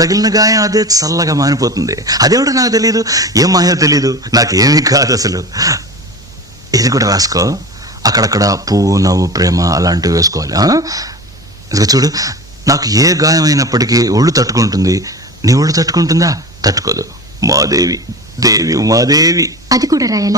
తగిలిన గాయం అదే చల్లగా మానిపోతుంది. అదేమిటో నాకు తెలియదు, ఏం మాయో తెలియదు, నాకేమీ కాదు అసలు. ఇది కూడా రాసుకో, అక్కడక్కడ పువ్వు, నవ్వు, ప్రేమ అలాంటివి వేసుకోవాలి. ఇదిగో చూడు, నాకు ఏ గాయం అయినప్పటికీ ఒళ్ళు తట్టుకుంటుంది. నీ ఒళ్ళు తట్టుకుంటుందా? తట్టుకోదు. ఉమాదేవి, దేవి ఉమాదేవి. అది కూడా రాయాలి.